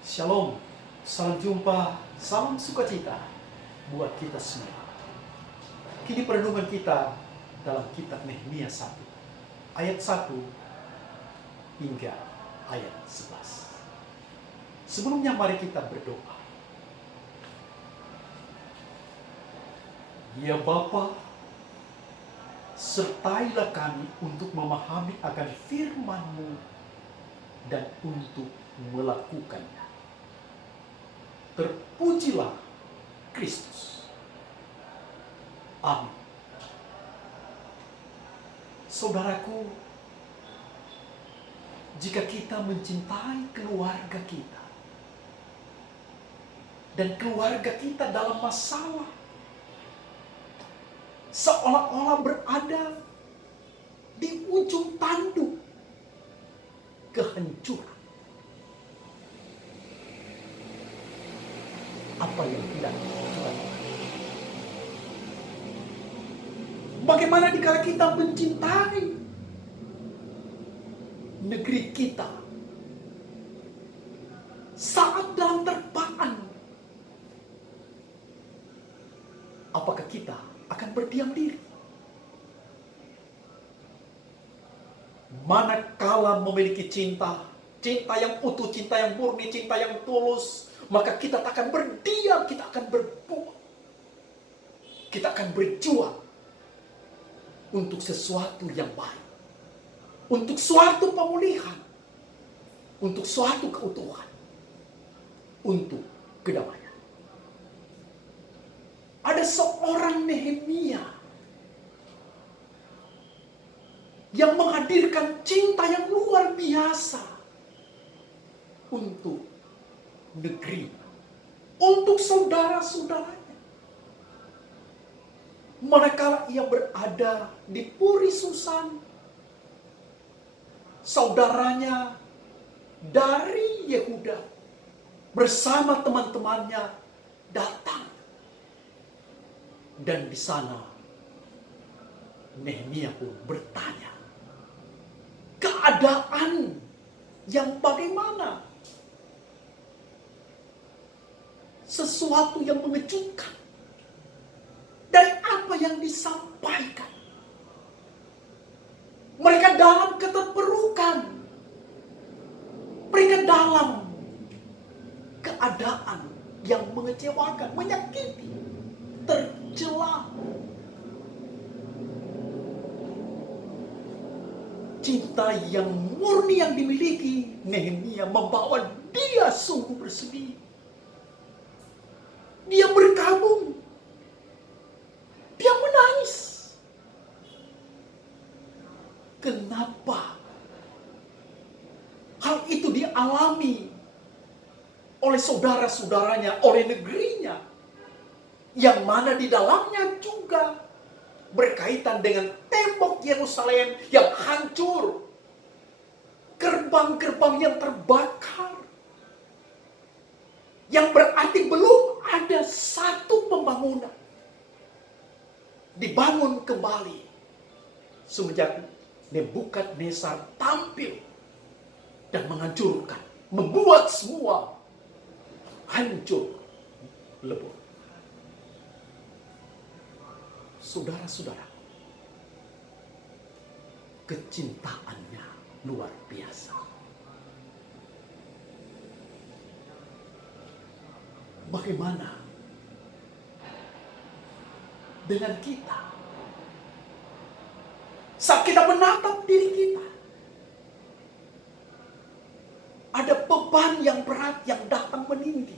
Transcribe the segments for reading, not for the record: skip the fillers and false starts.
Shalom, salam jumpa, salam sukacita buat kita semua. Kini perenungan kita dalam kitab Nehemia 1, ayat 1 hingga ayat 11. Sebelumnya mari kita berdoa. Ya Bapa, sertailah kami untuk memahami akan firman-Mu dan untuk melakukannya. Terpujilah Kristus. Amin. Saudaraku, jika kita mencintai keluarga kita dan keluarga kita dalam masalah, seolah-olah berada di ujung tanduk kehancuran. Apa yang tidak kita lakukan? Bagaimana dikala kita mencintai negeri kita saat dalam terpaan? Apakah kita akan berdiam diri? Manakala memiliki cinta yang utuh, cinta yang murni, cinta yang tulus, maka kita tak akan berdiam, kita akan berbuat. Kita akan berjuang untuk sesuatu yang baik, untuk suatu pemulihan, untuk suatu keutuhan, untuk kedamaian. Ada seorang Nehemia yang menghadirkan cinta yang luar biasa untuk negeri, untuk saudara-saudaranya. Manakala ia berada di Puri Susan, saudaranya dari Yehuda bersama teman-temannya datang. Dan di sana Nehemia pun bertanya, keadaan yang bagaimana? Sesuatu yang mengejutkan dari apa yang disampaikan. Mereka dalam keterpurukan, mereka dalam keadaan yang mengecewakan, menyakiti, tercela. Cinta yang murni yang dimiliki Nehemia membawa dia sungguh bersedih. Dia berkabung. Dia menangis. Kenapa hal itu dialami oleh saudara-saudaranya, oleh negerinya, yang mana di dalamnya juga berkaitan dengan tembok Yerusalem yang hancur, gerbang-gerbang yang terbakar, yang berarti belum ada satu pembangunan dibangun kembali semenjak Nebukadnezar tampil dan menghancurkan, membuat semua hancur lebur. Saudara-saudara, kecintaannya luar biasa. Bagaimana dengan kita? Saat kita menatap diri kita, ada beban yang berat yang datang menindih.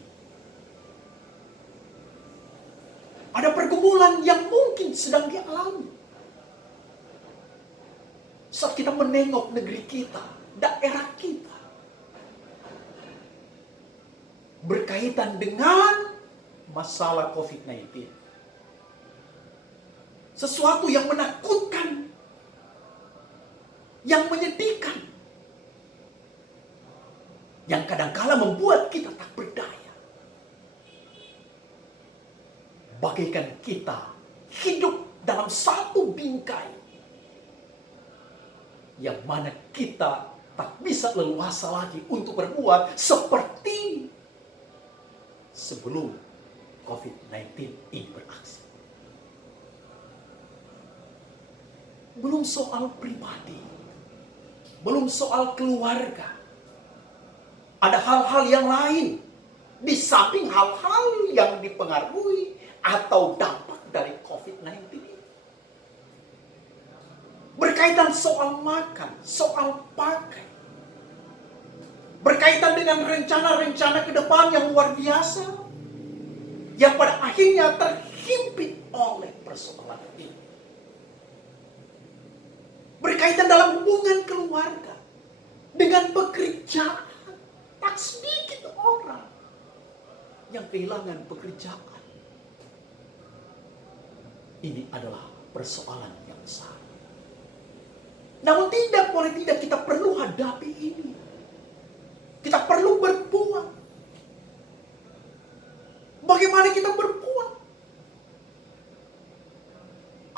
Ada pergumulan yang mungkin sedang dialami. Saat kita menengok negeri kita, daerah kita, berkaitan dengan masalah COVID-19. Sesuatu yang menakutkan, yang menyedihkan, yang kadangkala membuat kita tak berdaya. Bagaikan kita hidup dalam satu bingkai yang mana kita tak bisa leluasa lagi untuk berbuat seperti sebelum COVID-19 ini beraksi. Belum soal pribadi, belum soal keluarga. Ada hal-hal yang lain di samping hal-hal yang dipengaruhi atau dampak dari COVID-19 ini. Berkaitan soal makan, soal pakai. Berkaitan dengan rencana-rencana ke depan yang luar biasa. Yang pada akhirnya terhimpit oleh persoalan ini. Berkaitan dalam hubungan keluarga. Dengan pekerjaan. Tak sedikit orang yang kehilangan pekerjaan. Ini adalah persoalan yang besar. Namun tidak kita perlu hadapi ini. Kita perlu berbuat. Bagaimana kita berbuat?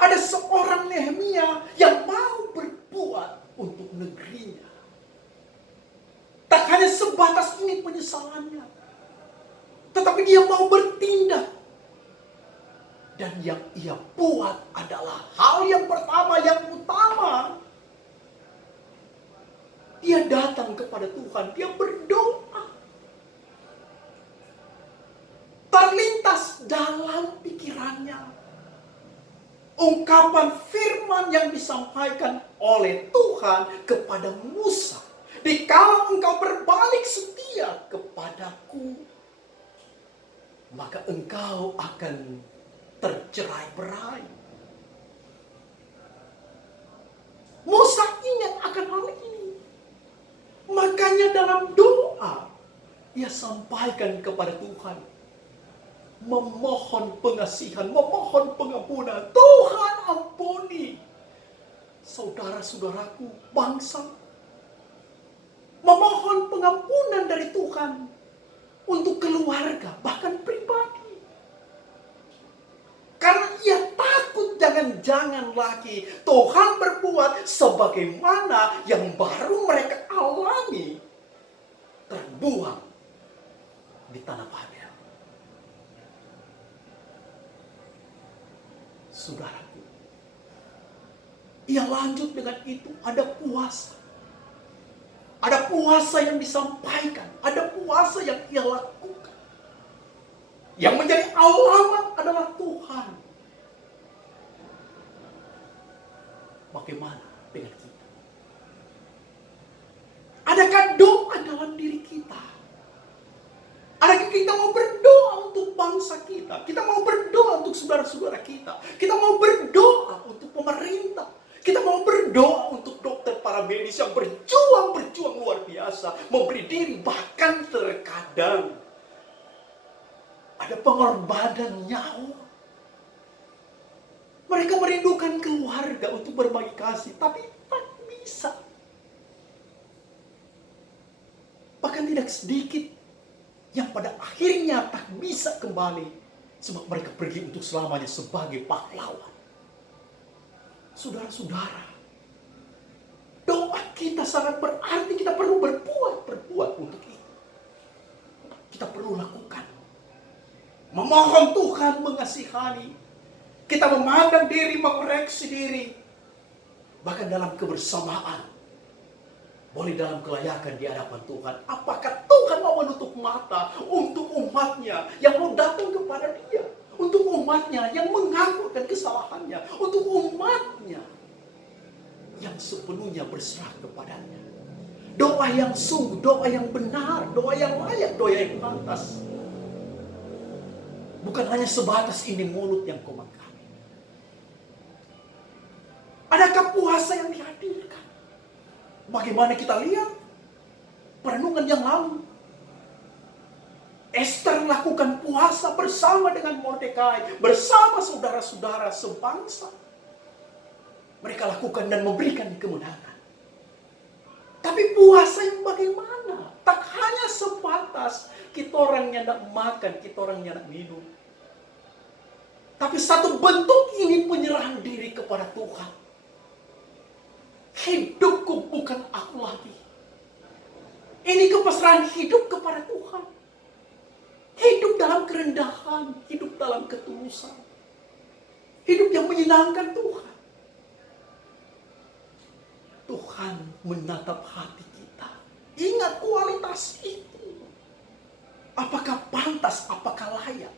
Ada seorang Nehemia yang mau berbuat untuk negerinya. Tak hanya sebatas ini penyesalannya, tetapi dia mau bertindak. Dan yang ia buat adalah hal yang pertama, yang utama. Dia datang kepada Tuhan, dia berdoa. Terlintas dalam pikirannya ungkapan firman yang disampaikan oleh Tuhan kepada Musa. Dikala engkau berbalik setia kepadaku, maka engkau akan tercerai-berai. Musa ingat akan hal ini. Makanya dalam doa, ia sampaikan kepada Tuhan. Memohon pengasihan, memohon pengampunan. Tuhan ampuni saudara-saudaraku, bangsa. Memohon pengampunan dari Tuhan untuk keluarga, bahkan pribadi. Karena ia takut jangan-jangan lagi Tuhan berbuat sebagaimana yang baru mereka alami. Terbuang di tanah Babel. Saudaraku, ia lanjut dengan itu, ada puasa. Ada puasa yang disampaikan, ada puasa yang ia lakukan. Yang menjadi alamat adalah Tuhan. Bagaimana dengan kita? Adakah doa dalam diri kita? Adakah kita mau berdoa untuk bangsa kita? Kita mau berdoa untuk saudara-saudara kita. Kita mau berdoa untuk pemerintah. Kita mau berdoa untuk dokter, para medis yang berjuang luar biasa. Memberi diri, bahkan terkadang ada pengorbanan nyawa. Mereka merindukan keluarga untuk berbagi kasih, tapi tak bisa. Bahkan tidak sedikit yang pada akhirnya tak bisa kembali, sebab mereka pergi untuk selamanya sebagai pahlawan. Saudara-saudara, doa kita sangat berarti. Kita perlu berbuat untuk itu. Kita perlu lakukan. Memohon Tuhan mengasihani. Kita memandang diri, mengoreksi diri. Bahkan dalam kebersamaan. Boleh dalam kelayakan di hadapan Tuhan. Apakah Tuhan mau menutup mata untuk umatnya yang mau datang kepada dia? Untuk umatnya yang mengakukan kesalahannya. Untuk umatnya yang sepenuhnya berserah kepadanya. Doa yang sungguh, doa yang benar, doa yang layak, doa yang pantas. Bukan hanya sebatas ini mulut yang komangkami. Adakah puasa yang dihadirkan? Bagaimana kita lihat perenungan yang lalu. Esther melakukan puasa bersama dengan Mordekai, bersama saudara-saudara sebangsa. Mereka lakukan dan memberikan kemenangan. Tapi puasa yang bagaimana? Tak hanya sebatas kita orang yang nak makan, kita orang yang nak minum. Tapi satu bentuk ini penyerahan diri kepada Tuhan. Hidupku bukan aku lagi. Ini kepasrahan hidup kepada Tuhan. Hidup dalam kerendahan, hidup dalam ketulusan. Hidup yang menyenangkan Tuhan. Tuhan menatap hati kita. Ingat kualitas itu. Apakah pantas, apakah layak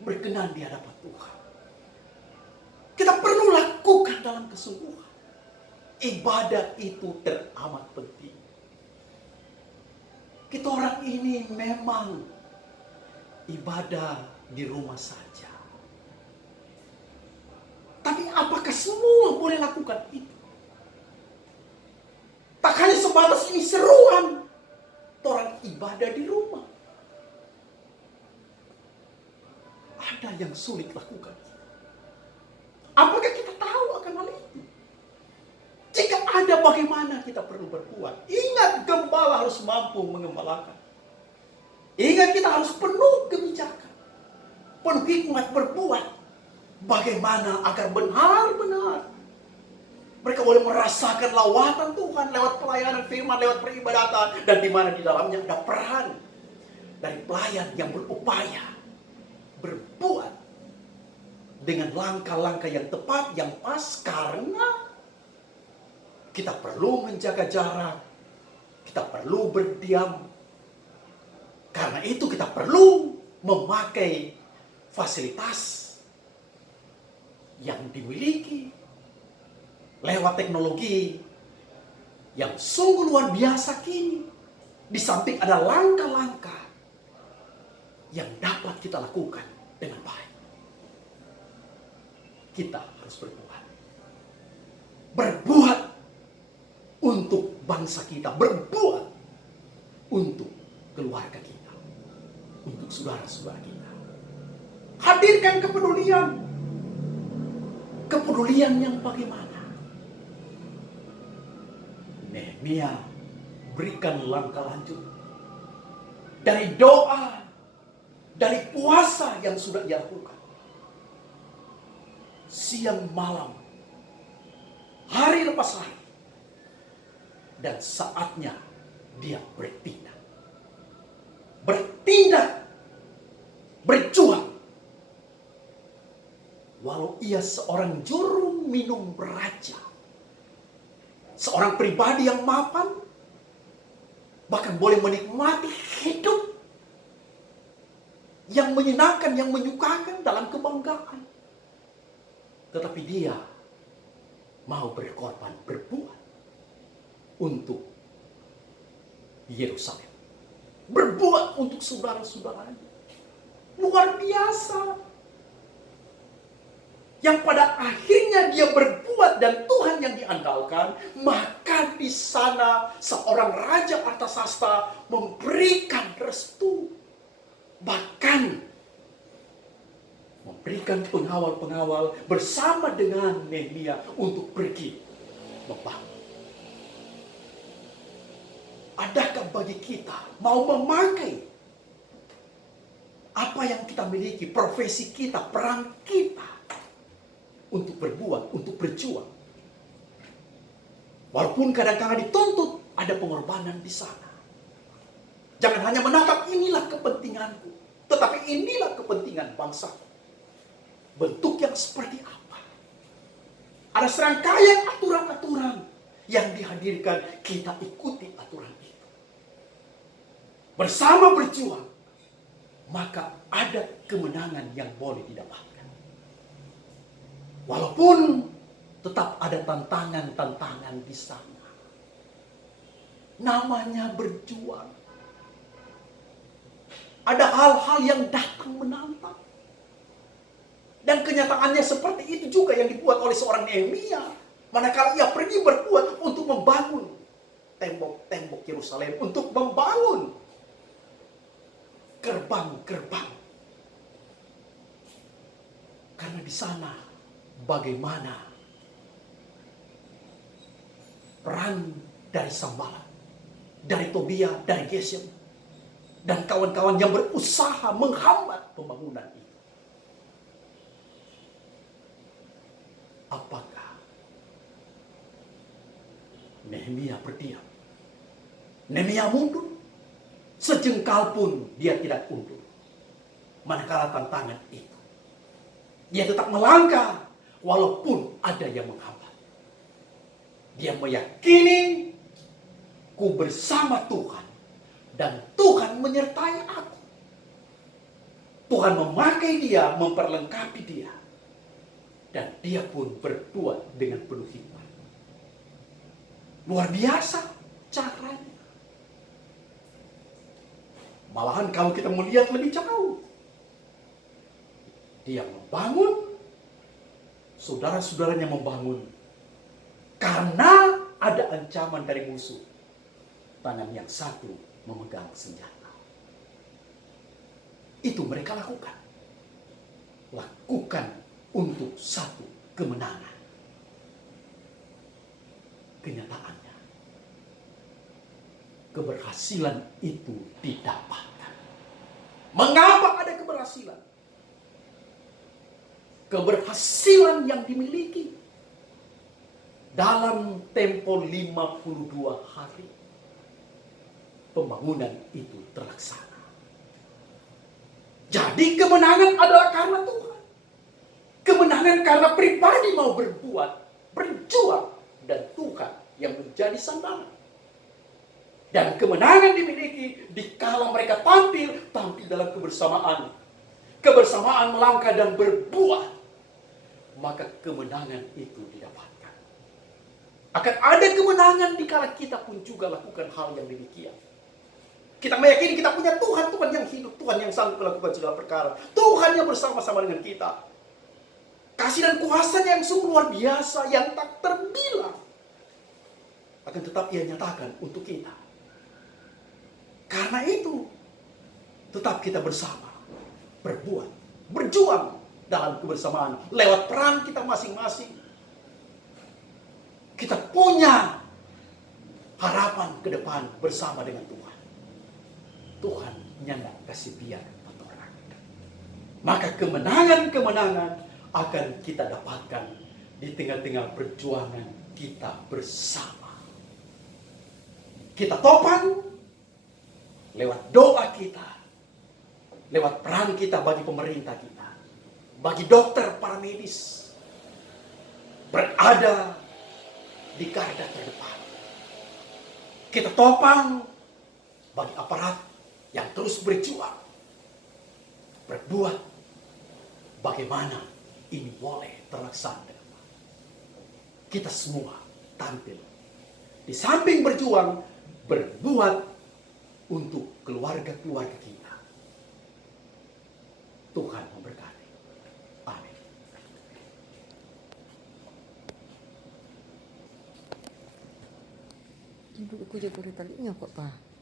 berkenan di hadapan Tuhan. Kita perlu lakukan dalam kesungguhan. Ibadah itu teramat penting. Kita orang ini memang ibadah di rumah saja. Tapi apakah semua boleh lakukan itu? Tak hanya sebatas ini seruan orang ibadah di rumah. Ada yang sulit lakukan. Apakah kita tahu akan hal itu? Jika ada, bagaimana kita perlu berbuat? Ingat, gembala harus mampu mengembalakan. Ingat, kita harus penuh kebijakan, penuh hikmat berbuat. Bagaimana agar benar-benar mereka boleh merasakan lawatan Tuhan lewat pelayanan firman, lewat peribadatan, dan di mana di dalamnya ada peran dari pelayan yang berupaya berbuat dengan langkah-langkah yang tepat, yang pas, karena kita perlu menjaga jarak, kita perlu berdiam. Karena itu kita perlu memakai fasilitas yang dimiliki lewat teknologi yang sungguh luar biasa kini. Di samping ada langkah-langkah yang dapat kita lakukan dengan baik. Kita harus berbuat. Berbuat untuk bangsa kita. Berbuat untuk keluarga kita. Untuk saudara-saudara kita. Hadirkan kepedulian. Kepedulian yang bagaimana? Nehemia berikan langkah lanjut. Dari doa, dari puasa yang sudah ia lakukan. Siang malam, hari lepas hari. Dan saatnya dia bertindak. Bertindak, berjuang. Walau ia seorang juru minum raja, seorang pribadi yang mapan, bahkan boleh menikmati hidup yang menyenangkan, yang menyukakan dalam kebanggaan. Tetapi dia mau berkorban, berbuat untuk Yerusalem. Berbuat untuk saudara-saudaranya. Luar biasa. Yang pada akhirnya dia berbuat dan Tuhan yang diandalkan, maka di sana seorang raja Artasasta memberikan restu. Bahkan memberikan pengawal-pengawal bersama dengan Nehemia untuk pergi membangun. Adakah bagi kita mau memakai apa yang kita miliki, profesi kita, peran kita, untuk berbuat, untuk berjuang? Walaupun kadang-kadang dituntut ada pengorbanan di sana. Jangan hanya menatap inilah kepentinganku, tetapi inilah kepentingan bangsaku. Bentuk yang seperti apa? Ada serangkaian aturan-aturan yang dihadirkan, kita ikuti aturan itu. Bersama berjuang, maka ada kemenangan yang boleh didapatkan. Walaupun tetap ada tantangan-tantangan di sana. Namanya berjuang. Ada hal-hal yang datang menantang. Dan kenyataannya seperti itu juga yang dibuat oleh seorang Nehemia. Manakala ia pergi berbuat untuk membangun tembok-tembok Yerusalem, untuk membangun gerbang-gerbang. Karena di sana bagaimana peran dari Sanballat, dari Tobia, dari Geshem, dan kawan-kawan yang berusaha menghambat pembangunan itu. Apakah Nehemia berdiam? Nehemia mundur? Sejengkal pun dia tidak undur. manakala tantangan itu. Dia tetap melangkah walaupun ada yang menghambat. Dia meyakini ku bersama Tuhan dan Tuhan menyertai aku. Tuhan memakai dia, memperlengkapi dia. Dan dia pun berbuat dengan penuh hikmat. Luar biasa caranya. Malahan kalau kita melihat lebih jauh, dia membangun, saudara-saudaranya membangun. Karena ada ancaman dari musuh. Tangan yang satu memegang senjata. Itu mereka lakukan. Lakukan untuk satu kemenangan. Kenyataannya, keberhasilan itu didapatkan. Mengapa ada keberhasilan? Keberhasilan yang dimiliki dalam tempo 52 hari pembangunan itu terlaksana. Jadi kemenangan adalah karena Tuhan. Kemenangan karena pribadi mau berbuat, berjuang, dan Tuhan yang menjadi sandaran. Dan kemenangan dimiliki dikala mereka tampil dalam kebersamaan. Kebersamaan melangkah dan berbuat. Maka kemenangan itu didapatkan. Akan ada kemenangan dikala kita pun juga lakukan hal yang demikian. Kita meyakini kita punya Tuhan, Tuhan yang hidup, Tuhan yang sanggup melakukan segala perkara. Tuhan yang bersama-sama dengan kita. Kasih dan kuasanya yang sungguh luar biasa, yang tak terbilang. Akan tetap ia nyatakan untuk kita. Karena itu, tetap kita bersama, berbuat, berjuang dalam kebersamaan. Lewat peran kita masing-masing. Kita punya harapan ke depan bersama dengan Tuhan. Tuhan nyanda kasih biar orang. Maka kemenangan-kemenangan akan kita dapatkan di tengah-tengah perjuangan kita bersama. Kita topang lewat doa kita, lewat peran kita bagi pemerintah kita, bagi dokter, para medis, berada di garda terdepan. Kita topang bagi aparat yang terus berjuang, berbuat bagaimana ini boleh terlaksana. Kita semua tampil di samping berjuang, berbuat untuk keluarga-keluarga kita. Tuhan memberkati. Amin. Ibu aku jaga talinya kok, Pak.